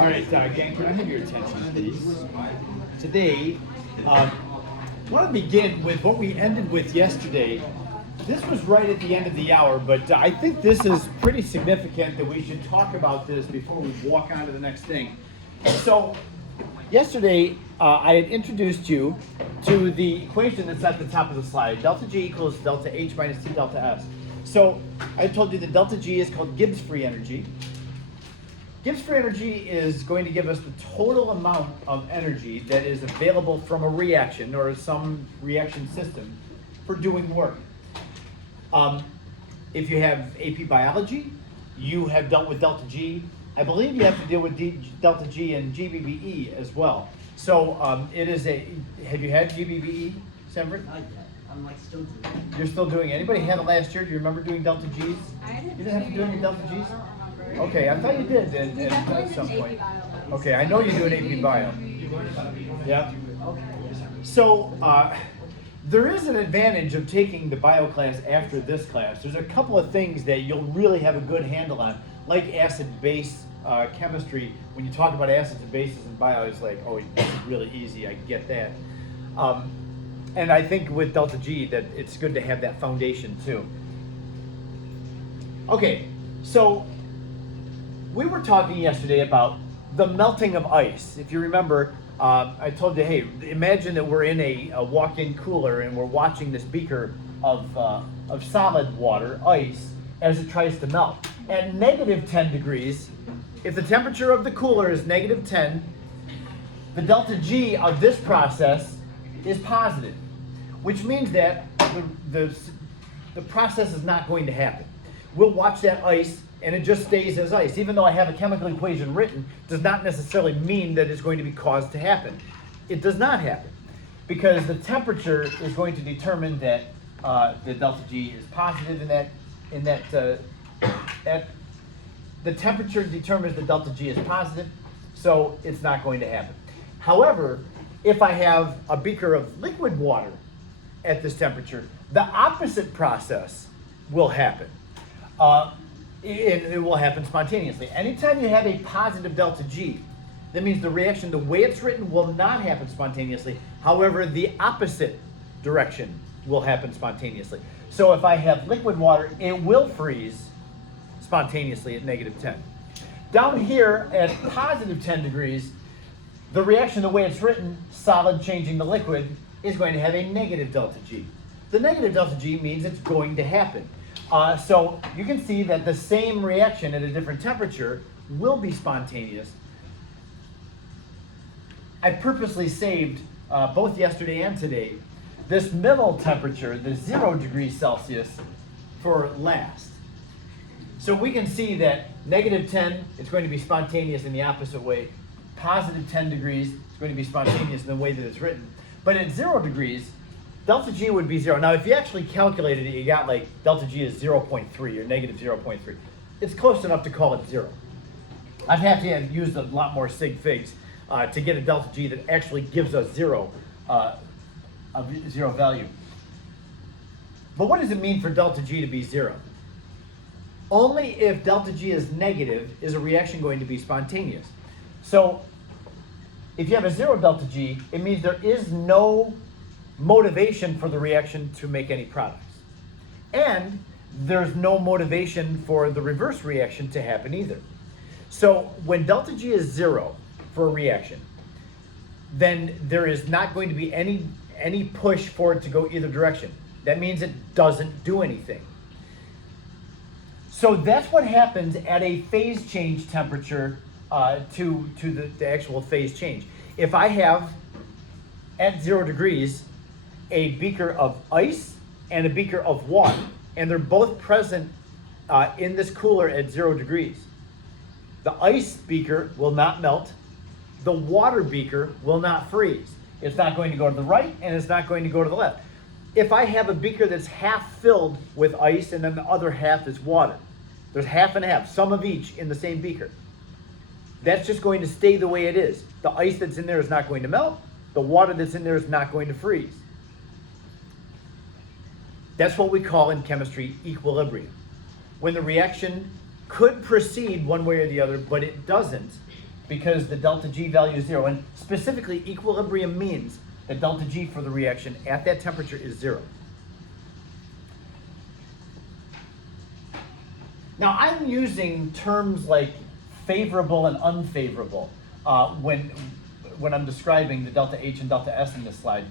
All right, gang, can I have your attention, please? Today, I want to begin with what we ended with yesterday. This was right at the end of the hour, but I think this is pretty significant that we should talk about this before we walk on to the next thing. So, yesterday, I had introduced you to the equation that's at the top of the slide. Delta G equals delta H minus T delta S. So, I told you that delta G is called Gibbs free energy. Gibbs free energy is going to give us the total amount of energy that is available from a reaction or some reaction system for doing work. If you have AP biology, you have dealt with delta G. I believe you have to deal with delta G and GBBE as well. So it is a, have you had GBBE, Semvert? Not yet. I'm still doing it. You're still doing it. Anybody had it last year? Do you remember doing delta Gs? You didn't have to do any delta Gs? Okay, I thought you did at some point. Okay, I know you do an AP Bio. Yeah. So there is an advantage of taking the bio class after this class. There's a couple of things that you'll really have a good handle on, like acid-base chemistry. When you talk about acids and bases in bio, it's like, oh, it's really easy. I get that. And I think with delta G that it's good to have that foundation too. Okay, so we were talking yesterday about the melting of ice. If you remember, I told you, hey, imagine that we're in a walk-in cooler and we're watching this beaker of solid water, ice, as it tries to melt. At negative 10 degrees, if the temperature of the cooler is negative 10, the delta G of this process is positive, which means that the process is not going to happen. We'll watch that ice and it just stays as ice. Even though I have a chemical equation written, does not necessarily mean that it's going to be caused to happen. It does not happen because the temperature is going to determine that the delta G is positive the temperature determines the delta G is positive, so it's not going to happen. However, if I have a beaker of liquid water at this temperature, the opposite process will happen. It will happen spontaneously. Anytime you have a positive delta G, that means the reaction, the way it's written, will not happen spontaneously. However, the opposite direction will happen spontaneously. So if I have liquid water, it will freeze spontaneously at negative 10. Down here at positive 10 degrees, the reaction, the way it's written, solid changing to liquid, is going to have a negative delta G. The negative delta G means it's going to happen. So you can see that the same reaction at a different temperature will be spontaneous. I purposely saved, both yesterday and today, this middle temperature, the 0 degrees Celsius, for last. So we can see that negative 10, it's going to be spontaneous in the opposite way. Positive 10 degrees, it's going to be spontaneous in the way that it's written. But at 0 degrees, delta G would be 0. Now, if you actually calculated it, you got like delta G is 0.3 or negative 0.3. It's close enough to call it 0. I'd have to have used a lot more sig figs to get a delta G that actually gives us 0, a 0 value. But what does it mean for delta G to be 0? Only if delta G is negative is a reaction going to be spontaneous. So if you have a 0 delta G, it means there is no motivation for the reaction to make any products. And there's no motivation for the reverse reaction to happen either. So when delta G is 0 for a reaction, then there is not going to be any push for it to go either direction. That means it doesn't do anything. So that's what happens at a phase change temperature to the actual phase change. If I have at 0 degrees a beaker of ice and a beaker of water, and they're both present in this cooler at 0 degrees, the ice beaker will not melt, the water beaker will not freeze. It's not going to go to the right and it's not going to go to the left. If I have a beaker that's half filled with ice and then the other half is water, there's half and half, some of each in the same beaker. That's just going to stay the way it is. The ice that's in there is not going to melt. The water that's in there is not going to freeze. That's what we call in chemistry equilibrium. When the reaction could proceed one way or the other, but it doesn't, because the delta G value is 0. And specifically, equilibrium means that delta G for the reaction at that temperature is 0. Now, I'm using terms like favorable and unfavorable when I'm describing the delta H and delta S in this slide.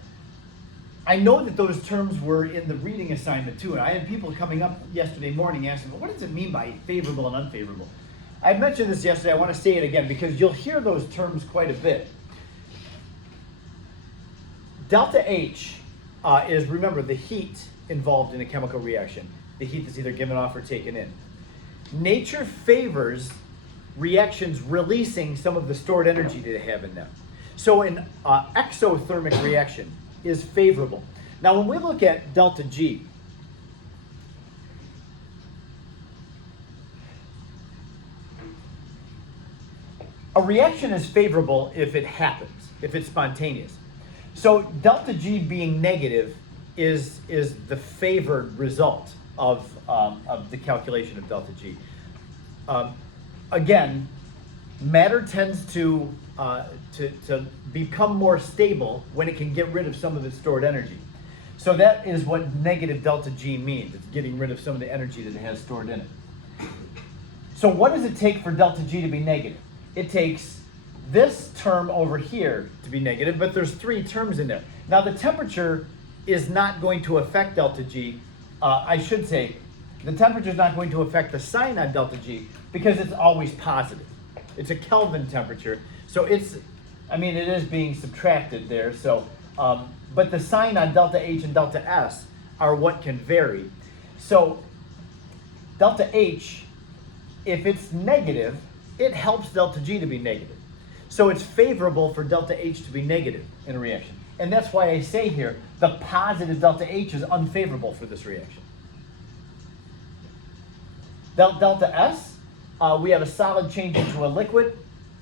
I know that those terms were in the reading assignment too, and I had people coming up yesterday morning asking, well, what does it mean by favorable and unfavorable? I mentioned this yesterday, I want to say it again because you'll hear those terms quite a bit. Delta H is, remember, the heat involved in a chemical reaction. The heat that's either given off or taken in. Nature favors reactions releasing some of the stored energy that they have in them. So an exothermic reaction is favorable. Now when we look at delta G, a reaction is favorable if it happens, if it's spontaneous. So delta G being negative is the favored result of the calculation of delta G. Again, matter tends to become more stable when it can get rid of some of its stored energy. So that is what negative delta G means. It's getting rid of some of the energy that it has stored in it. So what does it take for delta G to be negative? It takes this term over here to be negative, but there's 3 terms in there. Now the temperature is not going to affect delta G. I should say, the temperature is not going to affect the sign on delta G because it's always positive. It's a Kelvin temperature, so it is being subtracted there. So, but the sign on delta H and delta S are what can vary. So delta H, if it's negative, it helps delta G to be negative. So it's favorable for delta H to be negative in a reaction. And that's why I say here, the positive delta H is unfavorable for this reaction. Delta S, we have a solid change into a liquid.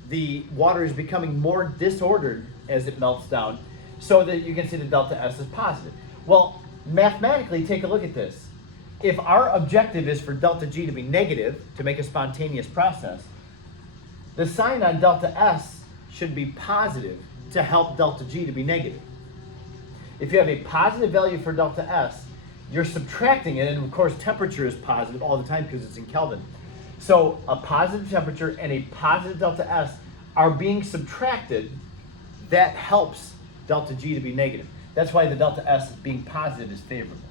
The water is becoming more disordered as it melts down, so that you can see the delta S is positive. Well, mathematically, take a look at this. If our objective is for delta G to be negative, to make a spontaneous process, the sign on delta S should be positive to help delta G to be negative. If you have a positive value for delta S, you're subtracting it, and of course temperature is positive all the time because it's in Kelvin. So a positive temperature and a positive delta S are being subtracted. That helps delta G to be negative. That's why the delta S being positive is favorable,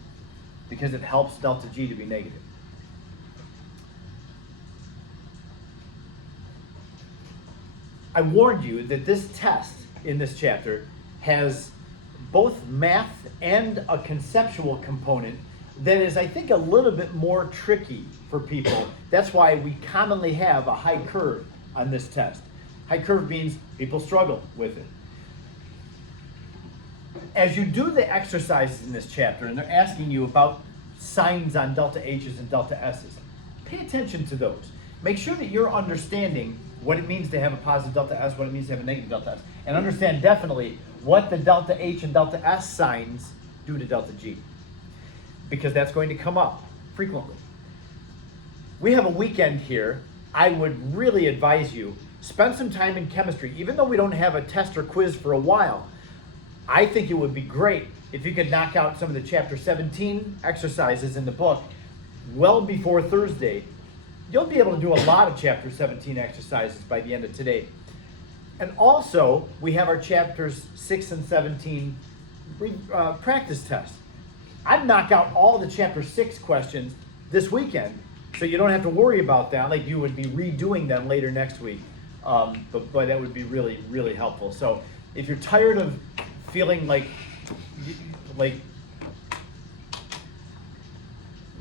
because it helps delta G to be negative. I warned you that this test in this chapter has both math and a conceptual component that is, I think, a little bit more tricky for people. That's why we commonly have a high curve on this test. High curve means people struggle with it. As you do the exercises in this chapter, and they're asking you about signs on delta H's and delta S's, pay attention to those. Make sure that you're understanding what it means to have a positive delta S, what it means to have a negative delta S, and understand definitely what the delta H and delta S signs do to delta G, because that's going to come up frequently. We have a weekend here. I would really advise you, spend some time in chemistry. Even though we don't have a test or quiz for a while, I think it would be great if you could knock out some of the chapter 17 exercises in the book well before Thursday. You'll be able to do a lot of chapter 17 exercises by the end of today. And also, we have our chapters 6 and 17 practice tests. I'd knock out all the chapter 6 questions this weekend, so you don't have to worry about that, like you would be redoing them later next week. But boy, that would be really, really helpful. So if you're tired of feeling like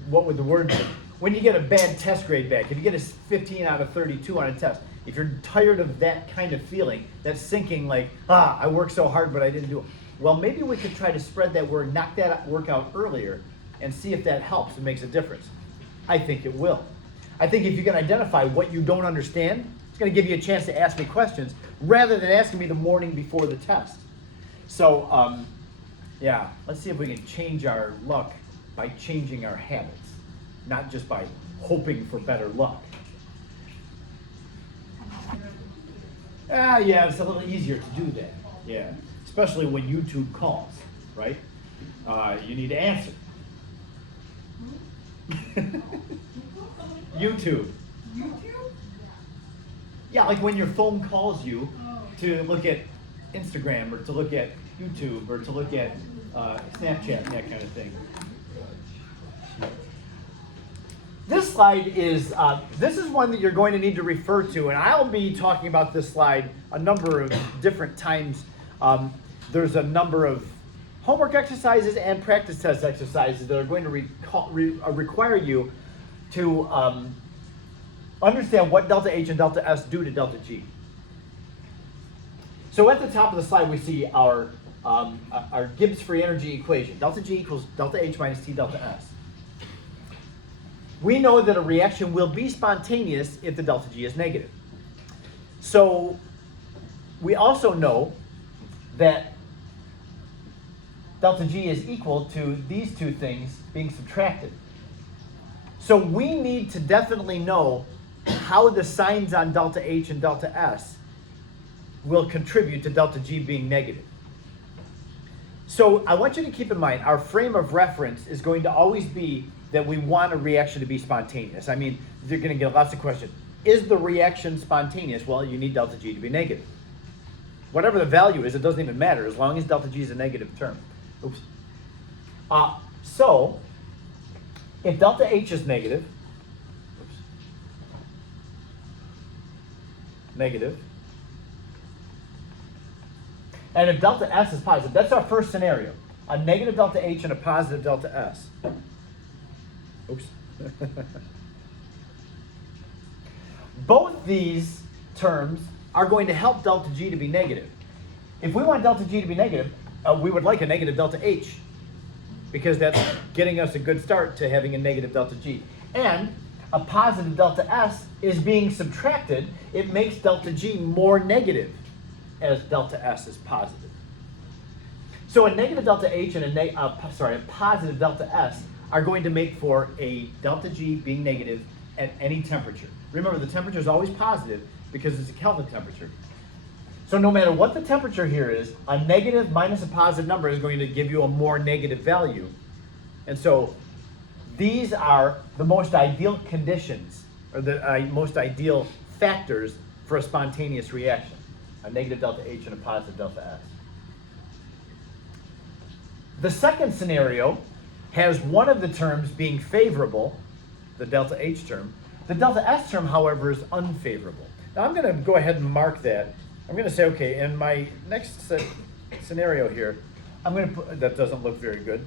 what would the word be? When you get a bad test grade back, if you get a 15 out of 32 on a test, if you're tired of that kind of feeling, that sinking like, I worked so hard but I didn't do it. Well, maybe we could try to spread that word, knock that work out earlier, and see if that helps and makes a difference. I think it will. I think if you can identify what you don't understand, it's going to give you a chance to ask me questions rather than asking me the morning before the test. So, yeah, let's see if we can change our luck by changing our habits, not just by hoping for better luck. Yeah, it's a little easier to do that. Yeah, especially when YouTube calls, right? You need to answer. YouTube. YouTube? Yeah, like when your phone calls you to look at Instagram or to look at YouTube or to look at Snapchat, that kind of thing. This slide is, this is one that you're going to need to refer to, and I'll be talking about this slide a number of different times. There's a number of homework exercises and practice test exercises that are going to require you to understand what delta H and delta S do to delta G. So at the top of the slide, we see our Gibbs free energy equation. Delta G equals delta H minus T delta S. We know that a reaction will be spontaneous if the delta G is negative. So we also know that delta G is equal to these two things being subtracted. So we need to definitely know how the signs on delta H and delta S will contribute to delta G being negative. So I want you to keep in mind, our frame of reference is going to always be that we want a reaction to be spontaneous. I mean, you're going to get lots of questions. Is the reaction spontaneous? Well, you need delta G to be negative. Whatever the value is, it doesn't even matter as long as delta G is a negative term. Oops. So, if delta H is negative, negative, and if delta S is positive, that's our first scenario. A negative delta H and a positive delta S. Oops. Both these terms are going to help delta G to be negative. If we want delta G to be negative, we would like a negative delta H, because that's getting us a good start to having a negative delta G. And a positive delta S is being subtracted. It makes delta G more negative as delta S is positive. So a negative delta H and a positive delta S are going to make for a delta G being negative at any temperature. Remember, the temperature is always positive because it's a Kelvin temperature. So no matter what the temperature here is, a negative minus a positive number is going to give you a more negative value. And so these are the most ideal conditions, or the most ideal factors for a spontaneous reaction. A negative delta H and a positive delta S. The second scenario has one of the terms being favorable, the delta H term. The delta S term, however, is unfavorable. Now I'm going to go ahead and mark that. I'm going to say, okay, in my next scenario here, I'm going to put, that doesn't look very good,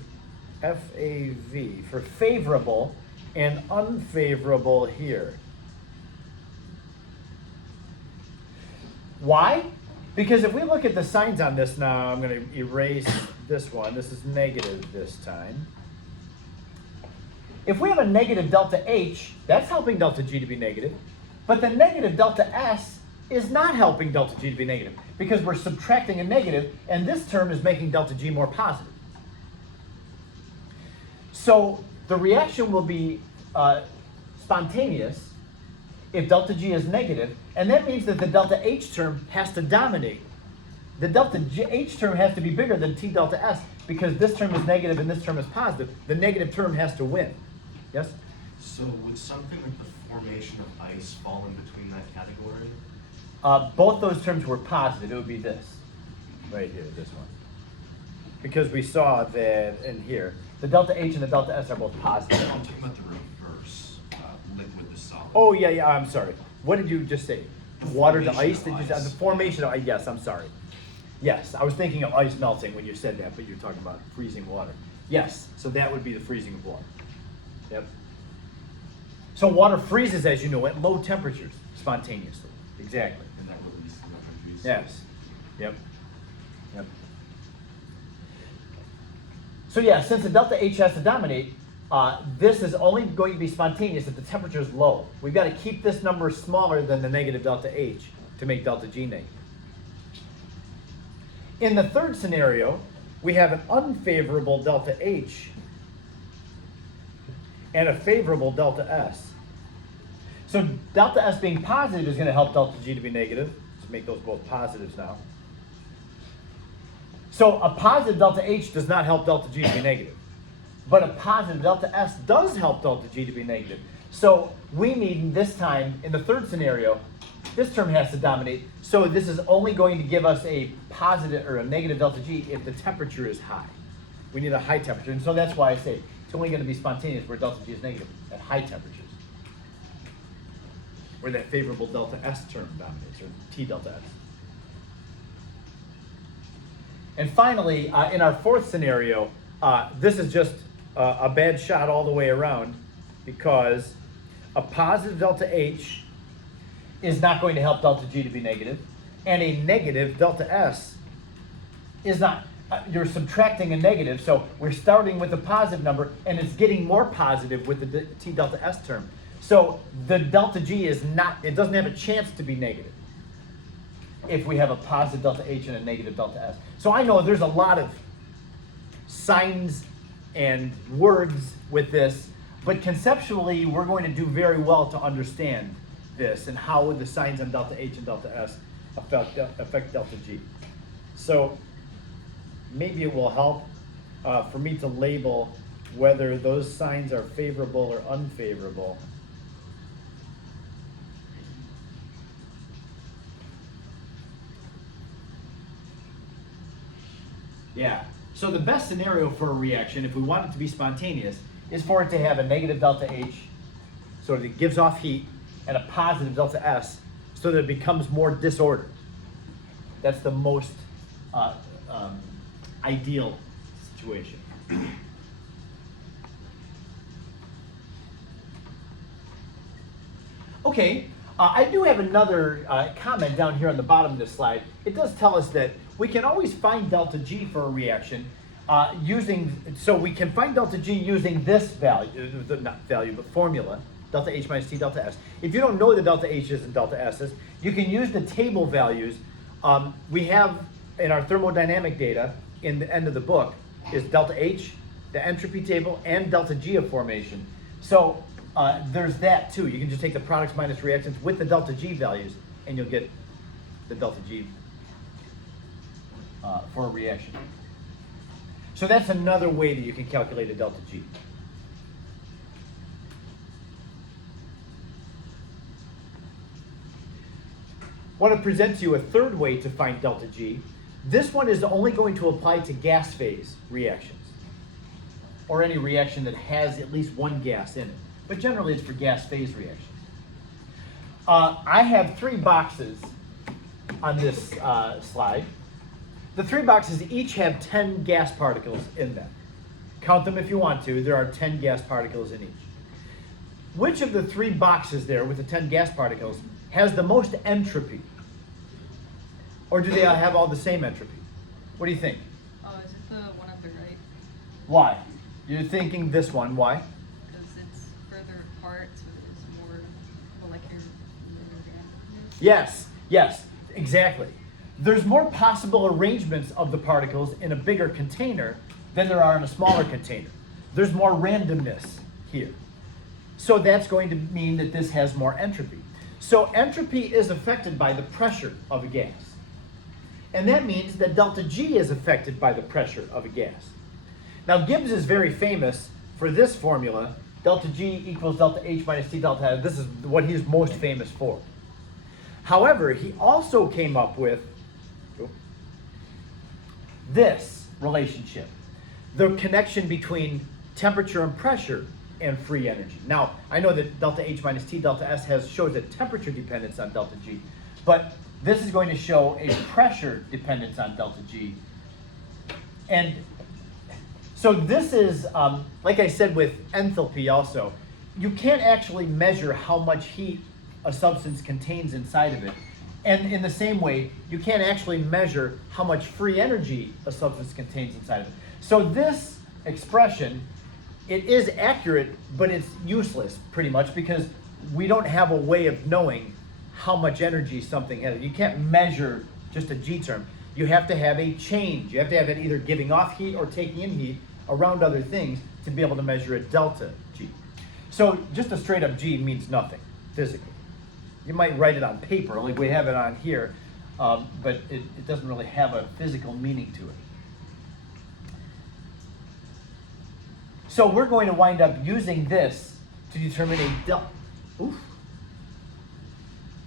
FAV, for favorable and unfavorable here. Why? Because if we look at the signs on this now, I'm going to erase this one. This is negative this time. If we have a negative delta H, that's helping delta G to be negative. But the negative delta S is not helping delta G to be negative because we're subtracting a negative, and this term is making delta G more positive. So the reaction will be spontaneous if delta G is negative, and that means that the delta H term has to dominate. The delta H term has to be bigger than T delta S because this term is negative and this term is positive. The negative term has to win. Yes? So would something like the formation of ice fall in between that category? Both those terms were positive. It would be this, right here, this one. Because we saw that in here, the delta H and the delta S are both positive. I'm talking about the reverse, liquid to solid. Oh, yeah, I'm sorry. What did you just say? Water to ice? Formation Did of you say ice. the formation of ice? Yes, I'm sorry. Yes, I was thinking of ice melting when you said that, but you're talking about freezing water. Yes, so that would be the freezing of water. Yep. So water freezes, as you know, at low temperatures spontaneously. Exactly. And that releases the countries. Yes. Yep. Yep. So yeah, since the delta H has to dominate, this is only going to be spontaneous if the temperature is low. We've got to keep this number smaller than the negative delta H to make delta G negative. In the third scenario, we have an unfavorable delta H and a favorable delta S. So delta S being positive is going to help delta G to be negative. Let's make those both positives now. So a positive delta H does not help delta G to be negative. But a positive delta S does help delta G to be negative. So we need this time, in the third scenario, this term has to dominate. So this is only going to give us a positive or a negative delta G if the temperature is high. We need a high temperature. And so that's why I say it's only going to be spontaneous where delta G is negative at high temperatures. Where that favorable delta S term dominates, or T delta S. And finally, in our fourth scenario, this is just a bad shot all the way around because a positive delta H is not going to help delta G to be negative, and a negative delta S is not. You're subtracting a negative, so we're starting with a positive number, and it's getting more positive with the T delta S term. So the delta G is not, it doesn't have a chance to be negative if we have a positive delta H and a negative delta S. So I know there's a lot of signs and words with this, but conceptually we're going to do very well to understand this and how the signs on delta H and delta S affect delta G. So maybe it will help for me to label whether those signs are favorable or unfavorable. Yeah, so the best scenario for a reaction, if we want it to be spontaneous, is for it to have a negative delta H, so that it gives off heat, and a positive delta S, so that it becomes more disordered. That's the most ideal situation. Okay, I do have another comment down here on the bottom of this slide. It does tell us that we can always find delta G for a reaction so we can find delta G using this value, not value, but formula, delta H minus T delta S. If you don't know the delta H's and delta S's, you can use the table values. We have in our thermodynamic data in the end of the book is delta H, the entropy table, and delta G of formation. So there's that too. You can just take the products minus reactants with the delta G values, and you'll get the delta G for a reaction. So that's another way that you can calculate a delta G. I want to present to you a third way to find delta G. This one is only going to apply to gas phase reactions, or any reaction that has at least one gas in it. But generally it's for gas phase reactions. I have 3 boxes on this slide. The 3 boxes each have 10 gas particles in them. Count them if you want to. There are 10 gas particles in each. Which of the 3 boxes there with the 10 gas particles has the most entropy? Or do they have all the same entropy? What do you think? Oh, is it the one at the right? Why? You're thinking this one. Why? Because it's further apart, so there's more molecular randomness. Yes, exactly. There's more possible arrangements of the particles in a bigger container than there are in a smaller container. There's more randomness here. So that's going to mean that this has more entropy. So entropy is affected by the pressure of a gas. And that means that delta G is affected by the pressure of a gas. Now Gibbs is very famous for this formula, delta G equals delta H minus T delta S. This is what he's most famous for. However, he also came up with this relationship, the connection between temperature and pressure and free energy. Now, I know that delta H minus T delta S shows a temperature dependence on delta G, but this is going to show a pressure dependence on delta G. And so this is, like I said with enthalpy also, you can't actually measure how much heat a substance contains inside of it. And in the same way, you can't actually measure how much free energy a substance contains inside of it. So this expression, it is accurate, but it's useless pretty much because we don't have a way of knowing how much energy something has. You can't measure just a G term. You have to have a change. You have to have it either giving off heat or taking in heat around other things to be able to measure a delta G. So just a straight up G means nothing physically. You might write it on paper like we have it on here, but it doesn't really have a physical meaning to it. So we're going to wind up using this to determine oof.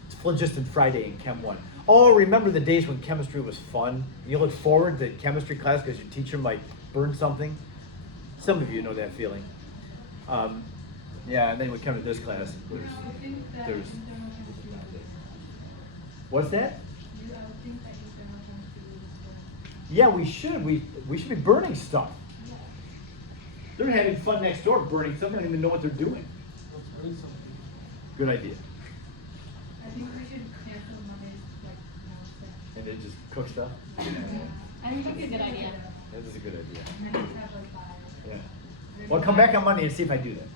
It's phlogiston Friday in Chem 1. Oh, remember the days when chemistry was fun? You look forward to chemistry class because your teacher might burn something? Some of you know that feeling. Yeah, and then we come to this class, there's what's that? Yeah, we should. We should be burning stuff. They're having fun next door burning stuff. They don't even know what they're doing. Good idea. I think we should cancel Mondays, like, now, And then just cook stuff. I think that's a good idea. That is a good idea. And then just have like 5. Yeah. Well, come back on Monday and see if I do that.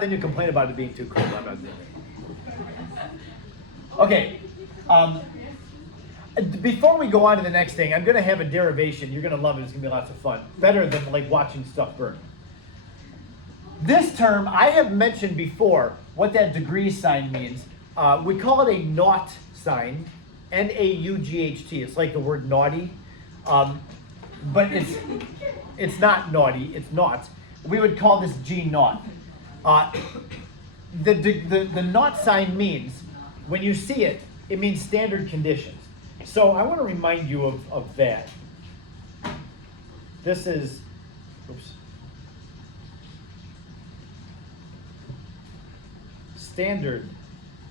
Then you complain about it being too cold. I'm not doing it. Okay. Before we go on to the next thing, I'm going to have a derivation. You're going to love it. It's going to be lots of fun. Better than like watching stuff burn. This term, I have mentioned before what that degree sign means. We call it a naught sign, N-A-U-G-H-T. It's like the word naughty, but it's not naughty. It's naught. We would call this G naught. The naught sign means when you see it, it means standard conditions. So I want to remind you of that. This is, oops. Standard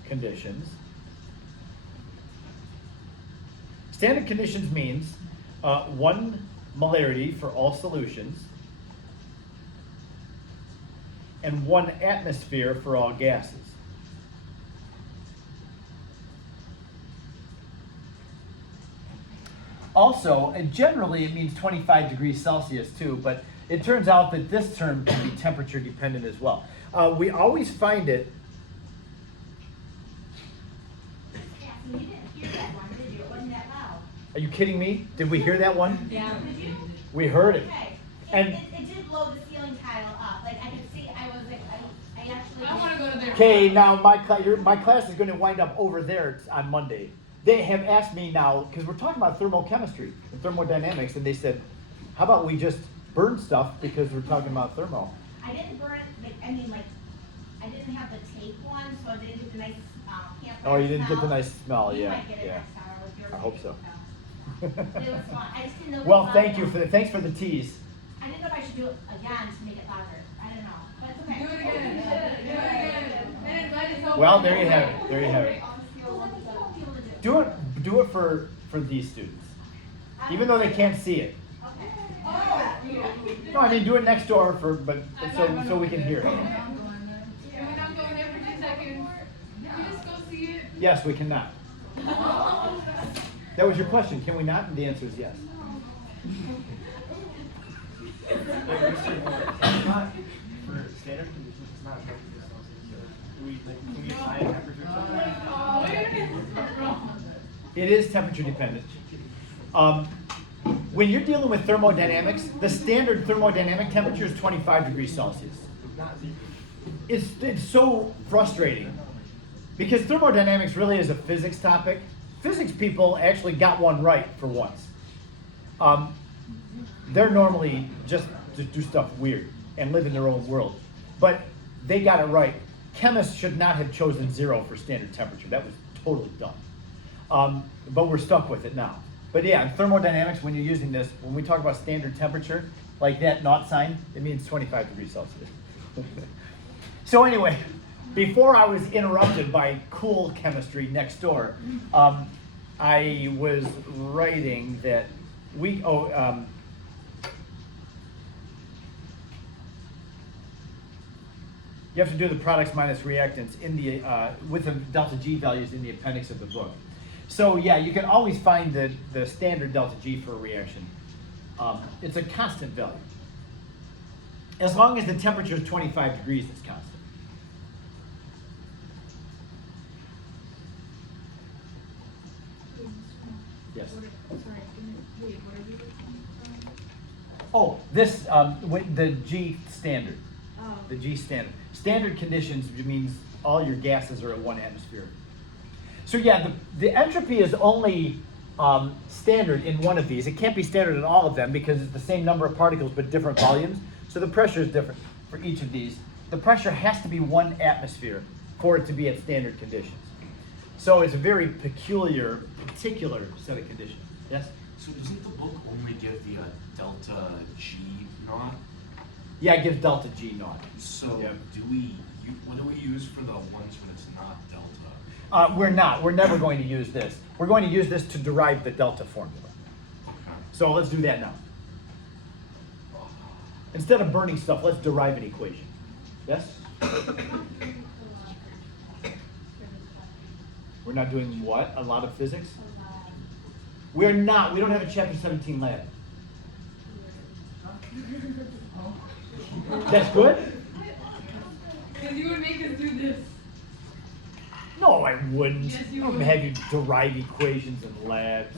conditions. Standard conditions means 1 molarity for all solutions and 1 atmosphere for all gases. Also, and generally it means 25 degrees Celsius too, but it turns out that this term can be temperature dependent as well. We always find it. You didn't hear that one, did you? It wasn't that loud. Are you kidding me? Did we hear that one? Yeah. Did you? We heard it. Okay. And- It did blow the ceiling tile up. Like, I could see, I was like, I actually. I wanna go to their. Okay, now my class is going to wind up over there on Monday. They have asked me now, because we're talking about thermochemistry and thermodynamics, and they said, how about we just burn stuff because we're talking about thermo? I didn't burn, like, I mean, like, I didn't have the tape one, so I didn't get the nice, campfire Oh, you didn't get the smell. nice smell, You yeah, might get it yeah. next hour with your I hope so. It was fun. I just didn't know. Well, the thank you volume. thanks for the tease. I didn't know if I should do it again to make it louder. I don't know, but it's okay. Do it again. Do it again. And let us know. Well, there you have it. There you have it. Well, what do you want people to do? Do it for these students, even though they can't see it. Okay. No, I mean do it next door but so we can hear it. Can we not go in there for 2 seconds? Can we just go see it? Yes, we cannot. That was your question. Can we not? And the answer is yes. It's not for standard conditions, it's not temperature Celsius, so can we assign a temperature to it? Oh, wait a minute. It is temperature dependent. When you're dealing with thermodynamics, the standard thermodynamic temperature is 25 degrees Celsius. It's so frustrating because thermodynamics really is a physics topic. Physics people actually got one right for once. They're normally just do stuff weird and live in their own world, but they got it right. Chemists should not have chosen 0 for standard temperature. That was totally dumb. But we're stuck with it now. But yeah, in thermodynamics, when you're using this, when we talk about standard temperature, like that naught sign, it means 25 degrees Celsius. So anyway, before I was interrupted by cool chemistry next door, I was writing that you have to do the products minus reactants in the with the delta G values in the appendix of the book. So yeah, you can always find the standard delta G for a reaction. It's a constant value. As long as the temperature is 25 degrees, it's constant. Yes. Oh, the G standard. The G standard. Standard conditions means all your gases are at 1 atmosphere. So yeah, the entropy is only standard in one of these. It can't be standard in all of them because it's the same number of particles but different volumes. So the pressure is different for each of these. The pressure has to be 1 atmosphere for it to be at standard conditions. So it's a very particular set of conditions. Yes? So doesn't the book only give the delta G naught? Yeah, it gives delta G naught. So Yeah. what do we use for the ones when it's not delta? We're not. We're never going to use this. We're going to use this to derive the delta formula. Okay. So let's do that now. Instead of burning stuff, let's derive an equation. Yes? We're not doing what? A lot of physics? We're not. We don't have a chapter 17 lab. That's good? Because you would make us do this. No, I wouldn't. Yes, you I don't would. have you derive equations in labs.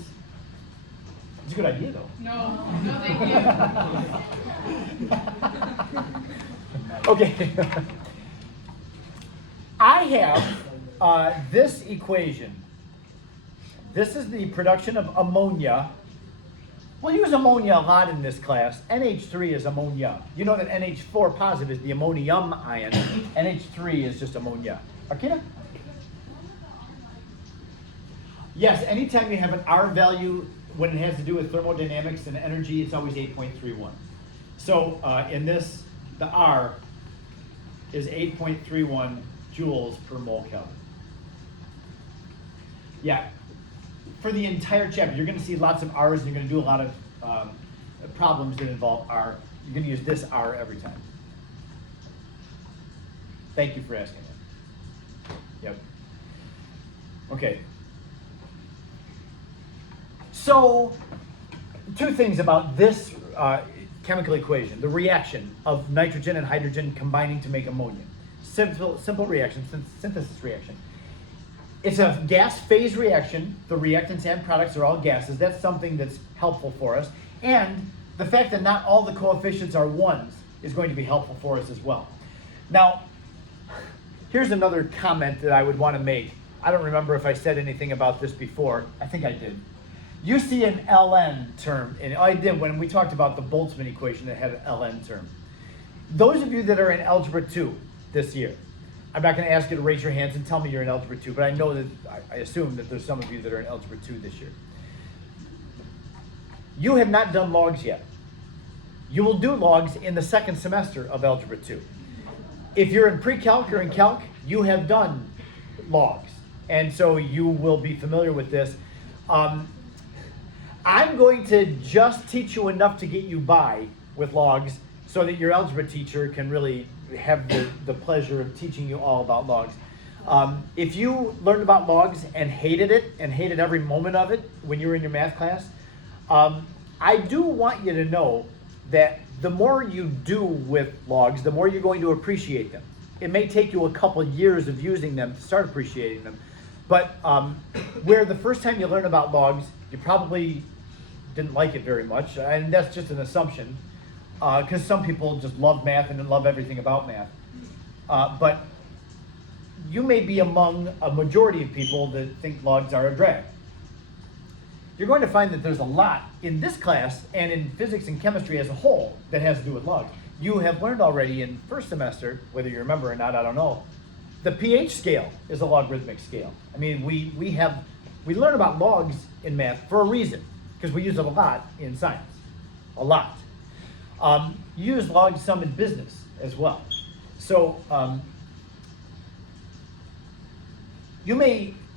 It's a good idea, though. No, no thank you. Okay. I have this equation. This is the production of ammonia. We'll use ammonia a lot in this class. NH3 is ammonia. You know that NH4 positive is the ammonium ion. NH3 is just ammonia. Arkina? Yes, anytime you have an R value, when it has to do with thermodynamics and energy, it's always 8.31. So in this, the R is 8.31 joules per mole Kelvin. Yeah, for the entire chapter, you're going to see lots of R's, and you're going to do a lot of problems that involve R. You're going to use this R every time. Thank you for asking that. Yep. Okay. So, 2 things about this chemical equation. The reaction of nitrogen and hydrogen combining to make ammonia. Simple reaction, synthesis reaction. It's a gas phase reaction. The reactants and products are all gases. That's something that's helpful for us. And the fact that not all the coefficients are 1s is going to be helpful for us as well. Now, here's another comment that I would want to make. I don't remember if I said anything about this before. I think I did. You see an ln term, and I did when we talked about the Boltzmann equation that had an ln term. Those of you that are in Algebra 2 this year, I'm not going to ask you to raise your hands and tell me you're in Algebra 2, but I know that, I assume that there's some of you that are in Algebra 2 this year. You have not done logs yet. You will do logs in the 2nd semester of Algebra 2. If you're in pre-calc or in calc, you have done logs, and so you will be familiar with this. I'm going to just teach you enough to get you by with logs so that your algebra teacher can really have the pleasure of teaching you all about logs. If you learned about logs and hated it and hated every moment of it when you were in your math class, I do want you to know that the more you do with logs, the more you're going to appreciate them. It may take you a couple years of using them to start appreciating them, but where the first time you learn about logs, you probably didn't like it very much, and that's just an assumption, because some people just love math and love everything about math. But you may be among a majority of people that think logs are a drag. You're going to find that there's a lot in this class and in physics and chemistry as a whole that has to do with logs. You have learned already in first semester, whether you remember or not, I don't know, the pH scale is a logarithmic scale. I mean, we learn about logs in math for a reason, because we use it a lot in science, a lot. You use logs some in business as well. So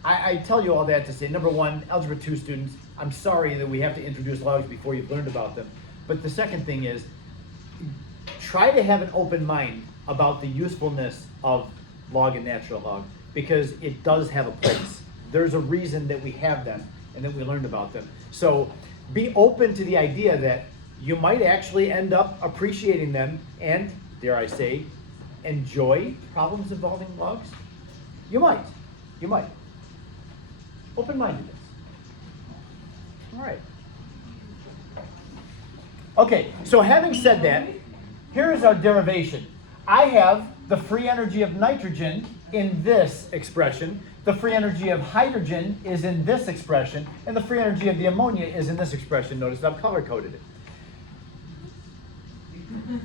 I tell you all that to say, number one, Algebra 2 students, I'm sorry that we have to introduce logs before you've learned about them. But the second thing is, try to have an open mind about the usefulness of log and natural log, because it does have a place. There's a reason that we have them and that we learned about them. So be open to the idea that you might actually end up appreciating them and, dare I say, enjoy problems involving logs. You might. Open-mindedness. All right. Okay, so having said that, here is our derivation. I have the free energy of nitrogen in this expression, the free energy of hydrogen is in this expression, and the free energy of the ammonia is in this expression. Notice I've color-coded it.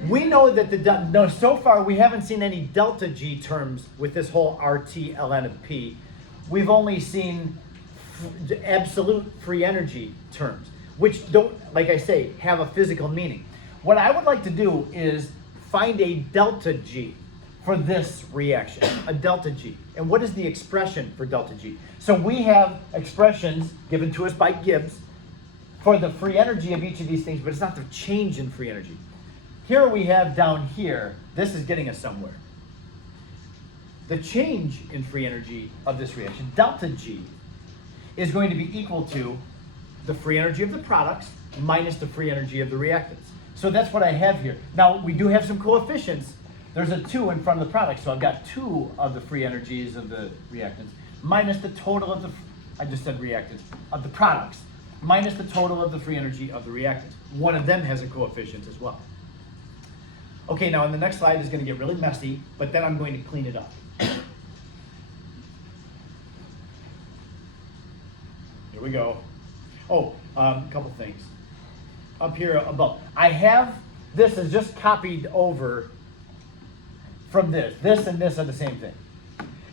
We know that no, so far we haven't seen any delta G terms with this whole RT, ln of P. We've only seen absolute free energy terms, which don't, like I say, have a physical meaning. What I would like to do is find a delta G for this reaction, a delta G. And what is the expression for delta G? So we have expressions given to us by Gibbs for the free energy of each of these things, but it's not the change in free energy. Here we have down here, this is getting us somewhere. The change in free energy of this reaction, delta G, is going to be equal to the free energy of the products minus the free energy of the reactants. So that's what I have here. Now, we do have some coefficients. There's a 2 in front of the product, so I've got 2 of the free energies of the reactants minus the total of the, I just said reactants, of the products, minus the total of the free energy of the reactants. One of them has a coefficient as well. Okay, now on the next slide is going to get really messy, but then I'm going to clean it up. Here we go. Oh, a couple things. Up here above. I have, this is just copied over from this. This and this are the same thing.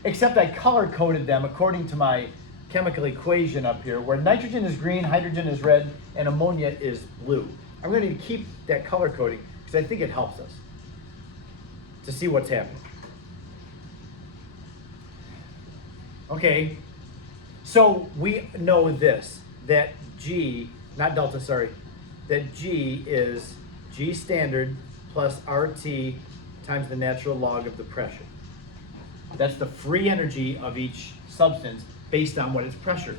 Except I color-coded them according to my chemical equation up here, where nitrogen is green, hydrogen is red, and ammonia is blue. I'm going to keep that color coding because I think it helps us to see what's happening. Okay, so we know this, that G, not delta, sorry, that G is G standard plus RT times the natural log of the pressure. That's the free energy of each substance based on what its pressure is.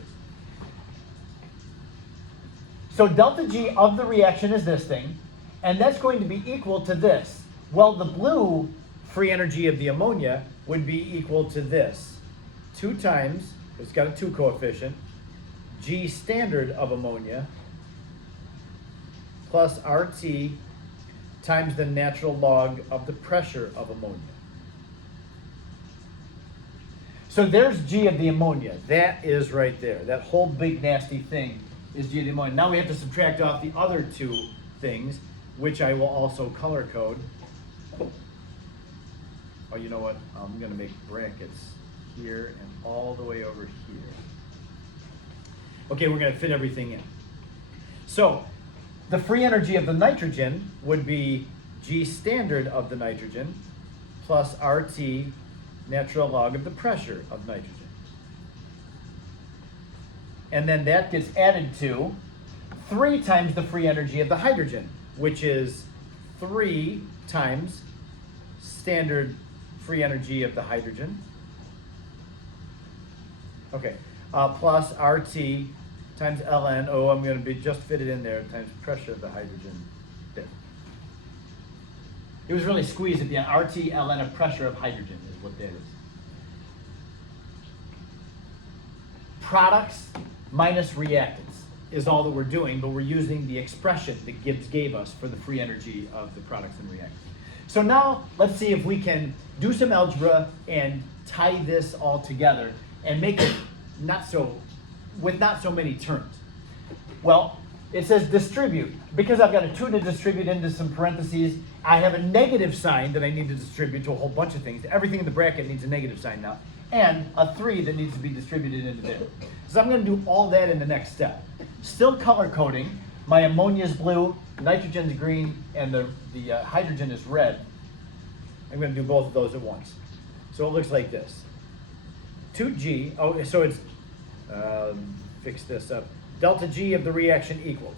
So delta G of the reaction is this thing, and that's going to be equal to this. Well, the blue free energy of the ammonia would be equal to this. 2 times, it's got a 2 coefficient, G standard of ammonia plus RT times the natural log of the pressure of ammonia. So there's G of the ammonia. That is right there. That whole big nasty thing is G of the ammonia. Now we have to subtract off the other 2 things, which I will also color code. Oh, you know what? I'm going to make brackets here and all the way over here. Okay, we're going to fit everything in. So the free energy of the nitrogen would be G standard of the nitrogen plus RT natural log of the pressure of nitrogen. And then that gets added to 3 times the free energy of the hydrogen, which is 3 times standard free energy of the hydrogen. Okay, plus RT times ln, oh, I'm going to be just fit it in there, times pressure of the hydrogen. There. It was really squeezed at the end. RT ln of pressure of hydrogen is what that is. Products minus reactants is all that we're doing, but we're using the expression that Gibbs gave us for the free energy of the products and reactants. So now let's see if we can do some algebra and tie this all together and make it with not so many terms. Well, it says distribute. Because I've got a 2 to distribute into some parentheses, I have a negative sign that I need to distribute to a whole bunch of things. Everything in the bracket needs a negative sign now. And a 3 that needs to be distributed into there. So I'm going to do all that in the next step. Still color coding. My ammonia is blue, nitrogen is green, and the hydrogen is red. I'm going to do both of those at once. So it looks like this. 2G, oh, so it's, fix this up. Delta G of the reaction equals.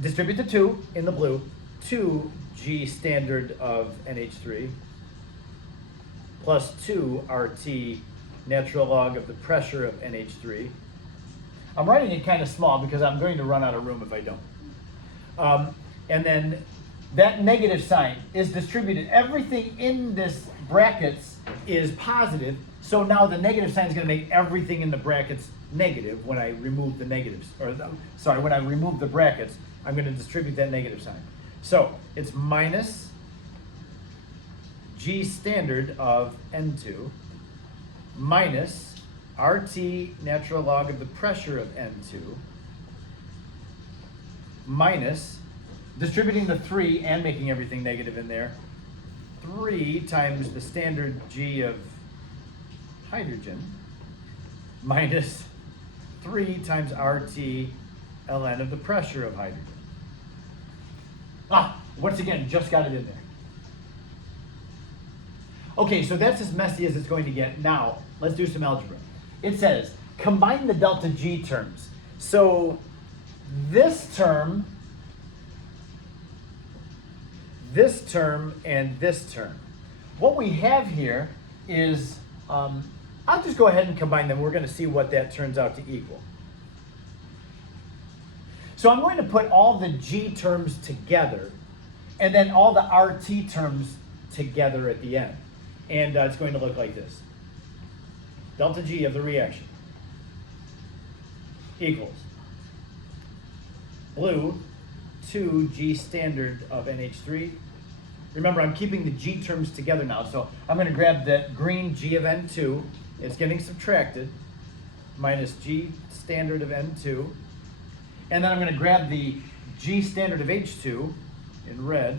Distribute the 2 in the blue. 2G standard of NH3 plus 2 RT natural log of the pressure of NH3. I'm writing it kind of small because I'm going to run out of room if I don't. And then that negative sign is distributed. Everything in this brackets is positive, so now the negative sign is going to make everything in the brackets negative when I remove the negatives, when I remove the brackets, I'm going to distribute that negative sign. So it's minus G standard of N2 minus RT natural log of the pressure of N2 minus, distributing the 3 and making everything negative in there, 3 times the standard G of hydrogen minus 3 times RT ln of the pressure of hydrogen. Once again, just got it in there. Okay, so that's as messy as it's going to get. Now, let's do some algebra. It says, combine the delta G terms. So this term, and this term. What we have here is, I'll just go ahead and combine them. We're going to see what that turns out to equal. So I'm going to put all the G terms together, and then all the RT terms together at the end. And it's going to look like this. Delta G of the reaction equals blue 2G standard of NH3. Remember, I'm keeping the G terms together now, so I'm going to grab the green G of N2. It's getting subtracted, minus G standard of N2. And then I'm going to grab the G standard of H2 in red,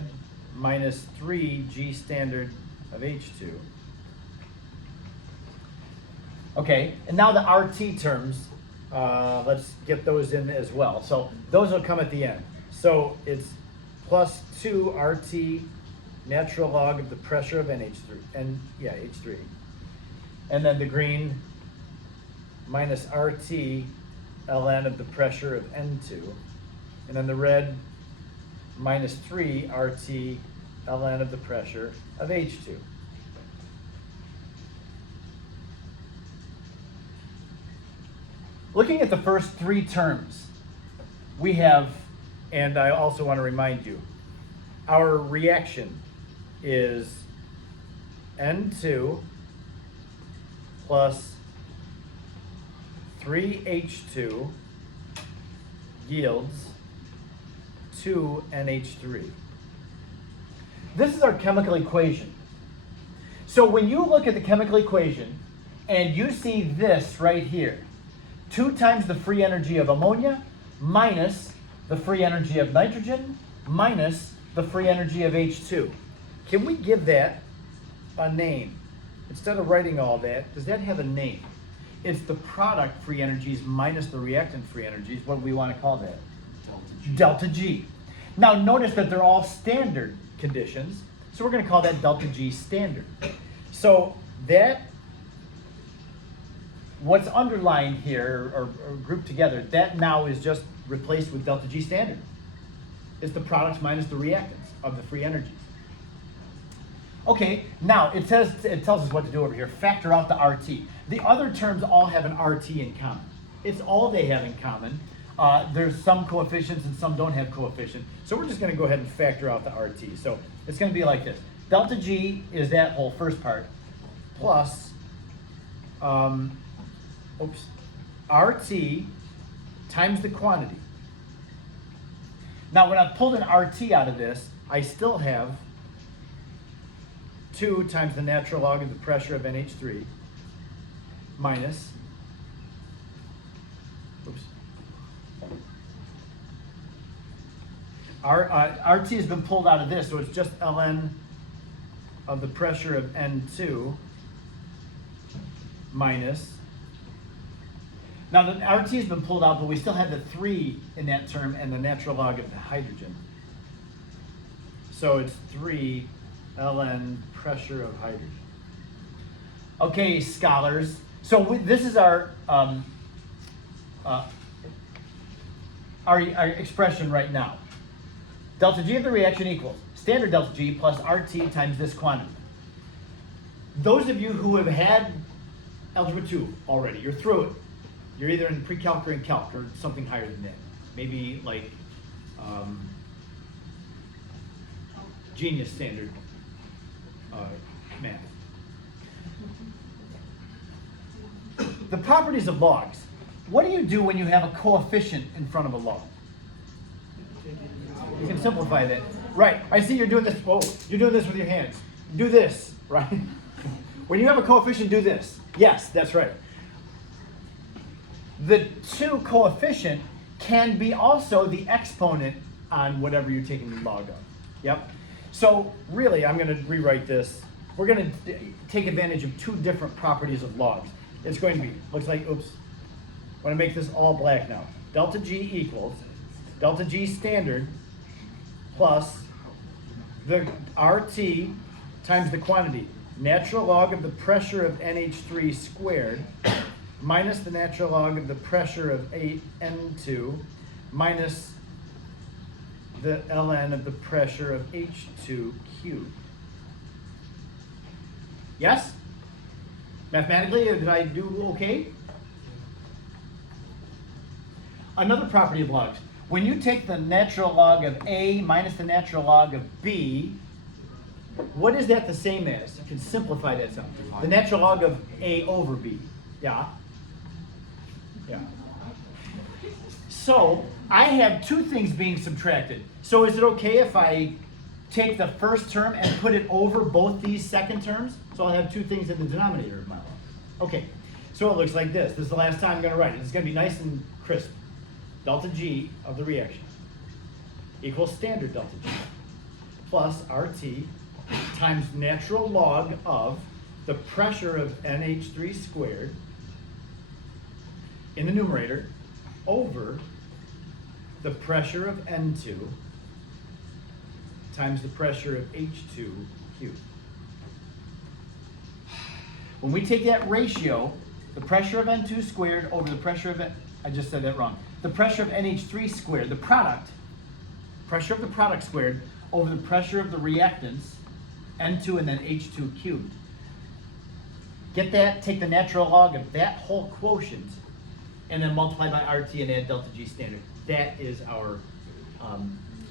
minus 3G standard of H2. Okay, and now the RT terms, let's get those in as well. So those will come at the end. So it's plus 2 RT natural log of the pressure of H3. And then the green minus RT ln of the pressure of N2. And then the red minus 3 RT ln of the pressure of H2. Looking at the first 3 terms, we have, and I also want to remind you, our reaction is N2 plus 3H2 yields 2NH3. This is our chemical equation. So when you look at the chemical equation and you see this right here, 2 times the free energy of ammonia minus the free energy of nitrogen minus the free energy of H2. Can we give that a name? Instead of writing all that, does that have a name? It's the product free energies minus the reactant free energies. What do we want to call that? Delta G. Now notice that they're all standard conditions, so we're going to call that delta G standard. So that, what's underlined here or grouped together, that now is just replaced with delta G standard. It's the products minus the reactants of the free energies. Okay, now it tells us what to do over here. Factor out the RT. The other terms all have an RT in common. It's all they have in common. There's some coefficients and some don't have coefficients. So we're just going to go ahead and factor out the RT. So it's going to be like this. Delta G is that whole first part plus RT times the quantity. Now when I've pulled an RT out of this, I still have 2 times the natural log of the pressure of NH3 minus, RT has been pulled out of this, so it's just ln of the pressure of N2 minus, now the RT has been pulled out, but we still have the 3 in that term and the natural log of the hydrogen. So it's 3 ln pressure of hydrogen. Okay, scholars. So this is our expression right now. Delta G of the reaction equals standard delta G plus RT times this quantity. Those of you who have had Algebra 2 already, you're through it. You're either in pre-calc or in calc or something higher than that. Maybe like Genius standard math. The properties of logs. what do you do when you have a coefficient in front of a log? You can simplify that. Right, I see you're doing this, whoa, you're doing this with your hands. Do this, right? When you have a coefficient, do this. Yes, that's right. The 2 coefficient can be also the exponent on whatever you're taking the log of. Yep. So really, I'm going to rewrite this. We're going to take advantage of 2 different properties of logs. It's going to be, looks like, oops, I'm going to make this all black now. Delta G equals delta G standard plus the RT times the quantity, natural log of the pressure of NH3 squared minus the natural log of the pressure of 8N2 minus the ln of the pressure of H2 cubed. Yes? Mathematically, did I do okay? Another property of logs. When you take the natural log of A minus the natural log of B, what is that the same as? You can simplify that some. The natural log of A over B. Yeah? Yeah. So, I have 2 things being subtracted. So is it okay if I take the first term and put it over both these second terms? So I'll have 2 things in the denominator of my log. Okay, so it looks like this. This is the last time I'm going to write it. It's going to be nice and crisp. Delta G of the reaction equals standard delta G plus RT times natural log of the pressure of NH3 squared in the numerator over the pressure of N2 times the pressure of H2 cubed. When we take that ratio, the pressure of N2 squared over the pressure of, I just said that wrong, the pressure of NH3 squared, the product, pressure of the product squared over the pressure of the reactants, N2 and then H2 cubed. Get that, take the natural log of that whole quotient, and then multiply by RT and add delta G standard. That is our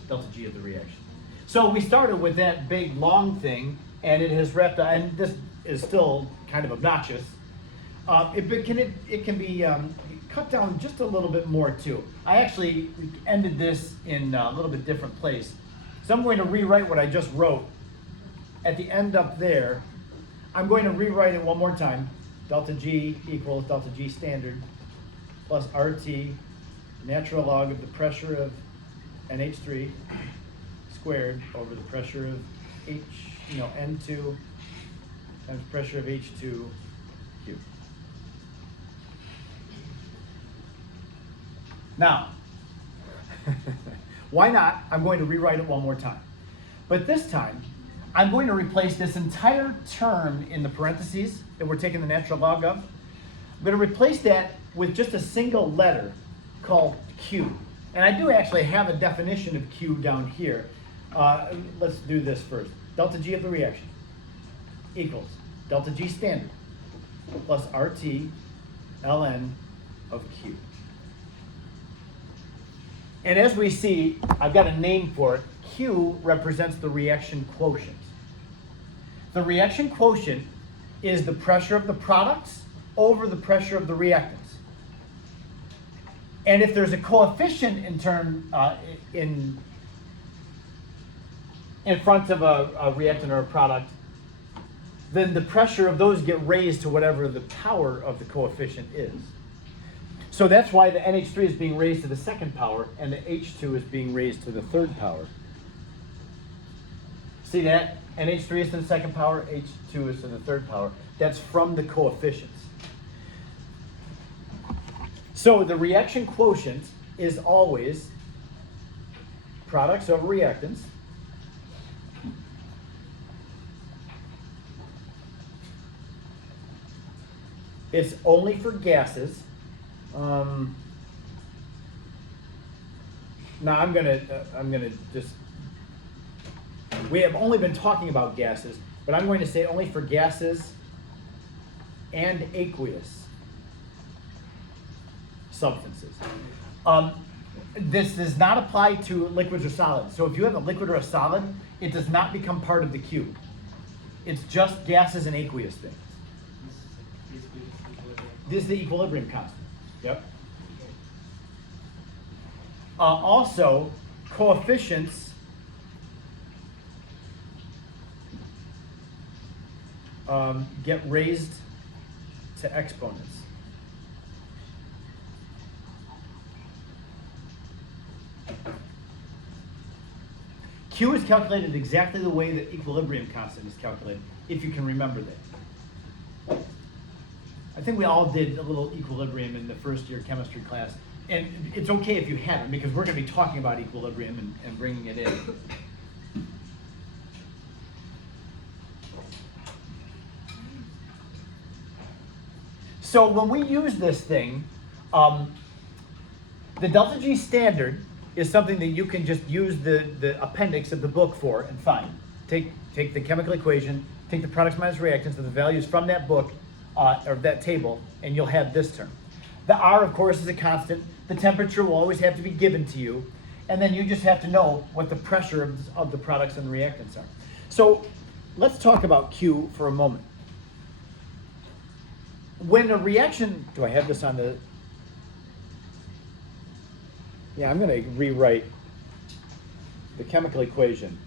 delta G of the reaction. So we started with that big long thing, and it has wrapped up, and this is still kind of obnoxious. It can be cut down just a little bit more too. I actually ended this in a little bit different place. So I'm going to rewrite what I just wrote. At the end up there, I'm going to rewrite it one more time. Delta G equals delta G standard plus RT, natural log of the pressure of NH3 squared over the pressure of N2 times pressure of H2 cubed. Now, why not? I'm going to rewrite it one more time. But this time, I'm going to replace this entire term in the parentheses that we're taking the natural log of. I'm going to replace that with just a single letter called Q. And I do actually have a definition of Q down here. Let's do this first. Delta G of the reaction equals delta G standard plus RT ln of Q. And as we see, I've got a name for it. Q represents the reaction quotient. The reaction quotient is the pressure of the products over the pressure of the reactants. And if there's a coefficient in front of a reactant or a product, then the pressure of those get raised to whatever the power of the coefficient is. So that's why the NH3 is being raised to the second power and the H2 is being raised to the third power. See that? NH3 is to the second power, H2 is to the third power. That's from the coefficients. So the reaction quotient is always products over reactants it's only for gases. Now I'm gonna just, we have only been talking about gases, but I'm going to say only for gases and aqueous substances. This does not apply to liquids or solids. So if you have a liquid or a solid, it does not become part of the Q. It's just gases and aqueous things. This is the equilibrium constant. Yep. Also, coefficients get raised to exponents. Q is calculated exactly the way that equilibrium constant is calculated, if you can remember that. I think we all did a little equilibrium in the first year chemistry class, and it's okay if you haven't, because we're going to be talking about equilibrium and bringing it in. So when we use this thing, the delta G standard is something that you can just use the appendix of the book for and find. Take the chemical equation, take the products minus reactants of the values from that book, or that table, and you'll have this term. The R, of course, is a constant. The temperature will always have to be given to you, and then you just have to know what the pressure of the products and the reactants are. So let's talk about Q for a moment. When a reaction, do I have this on the, yeah, I'm going to rewrite the chemical equation.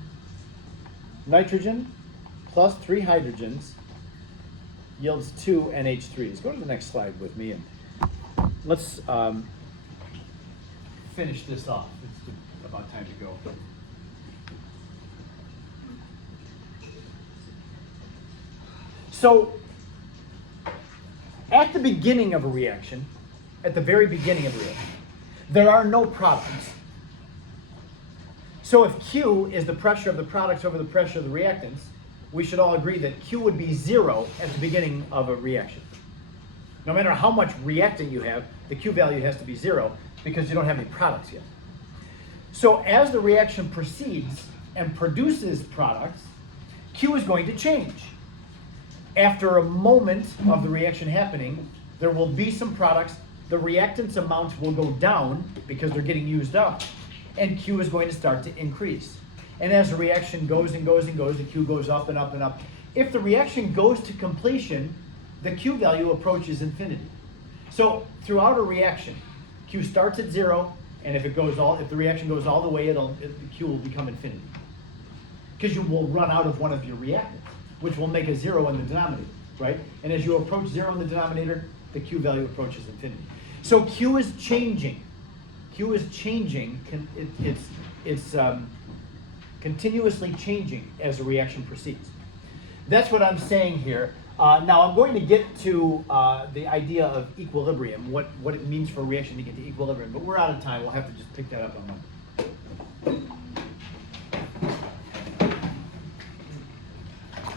Nitrogen plus 3 hydrogens yields 2 NH3s. Go to the next slide with me and let's finish this off. It's about time to go. So, at the beginning of a reaction, at the very beginning of a reaction, there are no products. So if Q is the pressure of the products over the pressure of the reactants, we should all agree that Q would be 0 at the beginning of a reaction. No matter how much reactant you have, the Q value has to be 0 because you don't have any products yet. So as the reaction proceeds and produces products, Q is going to change. After a moment of the reaction happening, there will be some products. The reactants amounts will go down because they're getting used up, and Q is going to start to increase. And as the reaction goes and goes and goes, the Q goes up and up and up. If the reaction goes to completion, the Q value approaches infinity. So throughout a reaction, Q starts at 0, and if the reaction goes all the way, the Q will become infinity. Because you will run out of one of your reactants, which will make a 0 in the denominator, right? And as you approach 0 in the denominator, the Q value approaches infinity. So Q is changing. Q is changing. It's continuously changing as the reaction proceeds. That's what I'm saying here. Now I'm going to get to the idea of equilibrium, what it means for a reaction to get to equilibrium, but we're out of time. We'll have to just pick that up on Monday.